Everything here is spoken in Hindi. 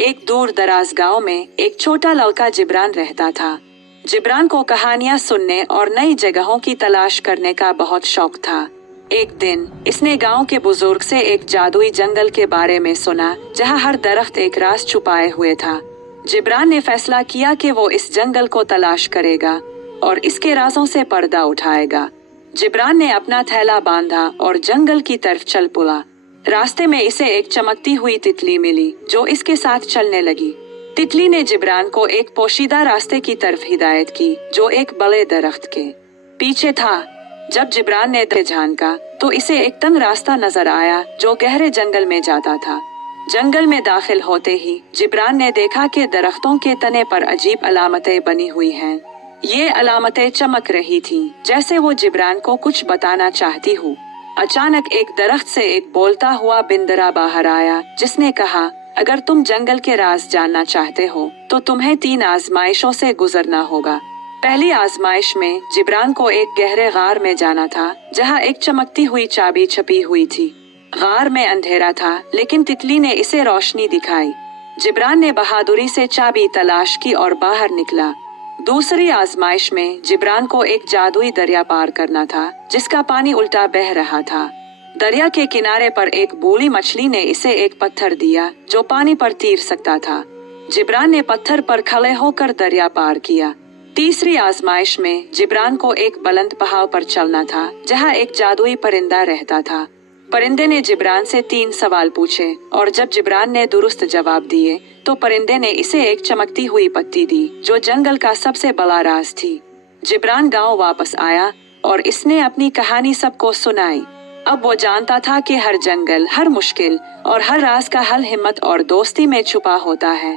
एक दूर दराज गांव में एक छोटा लड़का जिब्रान रहता था। जिब्रान को कहानियां सुनने और नई जगहों की तलाश करने का बहुत शौक था। एक दिन इसने गांव के बुजुर्ग से एक जादुई जंगल के बारे में सुना, जहां हर दरख्त एक राज छुपाए हुए था। जिब्रान ने फैसला किया कि वो इस जंगल को तलाश करेगा और इसके राजों से पर्दा उठाएगा। जिब्रान ने अपना थैला बांधा और जंगल की तरफ चल पड़ा। रास्ते में इसे एक चमकती हुई तितली मिली, जो इसके साथ चलने लगी। तितली ने जिब्रान को एक पोशीदा रास्ते की तरफ हिदायत की, जो एक बड़े दरख्त के पीछे था। जब जिब्रान ने झांका तो इसे एक तंग रास्ता नजर आया, जो गहरे जंगल में जाता था। जंगल में दाखिल होते ही जिब्रान ने देखा कि दरख्तों के तने पर अजीब अलामतें बनी हुई हैं। ये अलामतें चमक रही थीं, जैसे वो जिब्रान को कुछ बताना चाहती हो। अचानक एक दरख्त से एक बोलता हुआ बिंदरा बाहर आया, जिसने कहा, अगर तुम जंगल के राज जानना चाहते हो तो तुम्हें 3 आजमाइशों से गुजरना होगा। पहली आजमाइश में जिब्रान को एक गहरे गार में जाना था, जहां एक चमकती हुई चाबी छपी हुई थी। गार में अंधेरा था, लेकिन तितली ने इसे रोशनी दिखाई। जिब्रान ने बहादुरी से चाबी तलाश की और बाहर निकला। दूसरी आजमाइश में जिब्रान को एक जादुई दरिया पार करना था, जिसका पानी उल्टा बह रहा था। दरिया के किनारे पर एक बूढ़ी मछली ने इसे एक पत्थर दिया, जो पानी पर तैर सकता था। जिब्रान ने पत्थर पर खड़े होकर दरिया पार किया। तीसरी आजमाइश में जिब्रान को एक बुलंद पहाड़ पर चलना था, जहां एक जादुई परिंदा रहता था। परिंदे ने जिब्रान से 3 सवाल पूछे और जब जिब्रान ने दुरुस्त जवाब दिए तो परिंदे ने इसे एक चमकती हुई पत्ती दी, जो जंगल का सबसे बड़ा राज थी। जिब्रान गांव वापस आया और इसने अपनी कहानी सबको सुनाई। अब वो जानता था कि हर जंगल, हर मुश्किल और हर राज का हल हिम्मत और दोस्ती में छुपा होता है।